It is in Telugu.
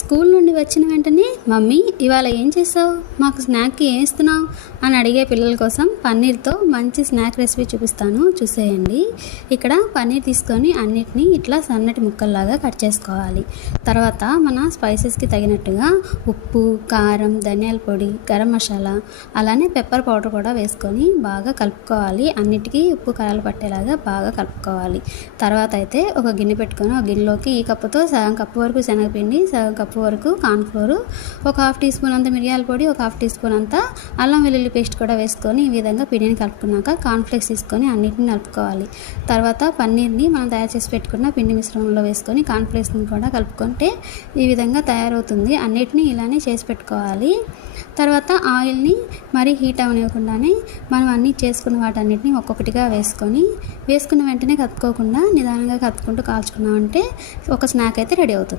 స్కూల్ నుండి వచ్చిన వెంటనే మమ్మీ ఇవాళ ఏం చేసావు, మాకు స్నాక్కి ఏం ఇస్తున్నావు అని అడిగే పిల్లల కోసం పన్నీర్తో మంచి స్నాక్ రెసిపీ చూపిస్తాను, చూసేయండి. ఇక్కడ పన్నీర్ తీసుకొని అన్నిటినీ ఇట్లా సన్నటి ముక్కల్లాగా కట్ చేసుకోవాలి. తర్వాత మన స్పైసెస్కి తగినట్టుగా ఉప్పు, కారం, ధనియాల పొడి, గరం మసాలా, అలానే పెప్పర్ పౌడర్ కూడా వేసుకొని బాగా కలుపుకోవాలి. అన్నిటికీ ఉప్పు కారాలు పట్టేలాగా బాగా కలుపుకోవాలి. తర్వాత అయితే ఒక గిన్నె పెట్టుకొని ఆ గిన్నెలోకి ఈ కప్పుతో సగం కప్పు వరకు శనగపిండి, సగం కప్పు వరకు కార్న్ఫ్లోర్, ఒక హాఫ్ టీ స్పూన్ అంత మిరియాల పొడి, ఒక హాఫ్ టీ స్పూన్ అంత అల్లం వెల్లుల్లి పేస్ట్ కూడా వేసుకొని ఈ విధంగా పిండిని కలుపుకున్నాక కార్న్ఫ్లేక్స్ తీసుకొని అన్నిటిని కలుపుకోవాలి. తర్వాత పన్నీర్ని మనం తయారు చేసి పెట్టుకున్న పిండి మిశ్రమంలో వేసుకొని కార్న్ఫ్లేక్స్ని కూడా కలుపుకుంటే ఈ విధంగా తయారవుతుంది. అన్నిటినీ ఇలానే చేసి పెట్టుకోవాలి. తర్వాత ఆయిల్ని మరీ హీట్ అవనివ్వకుండానే మనం అన్నీ చేసుకున్న వాటన్నిటిని ఒక్కొక్కటిగా వేసుకున్న వెంటనే కలుపుకోకుండా నిదానంగా కలుపుకుంటూ కాల్చుకున్నామంటే ఒక స్నాక్ అయితే రెడీ అవుతుంది.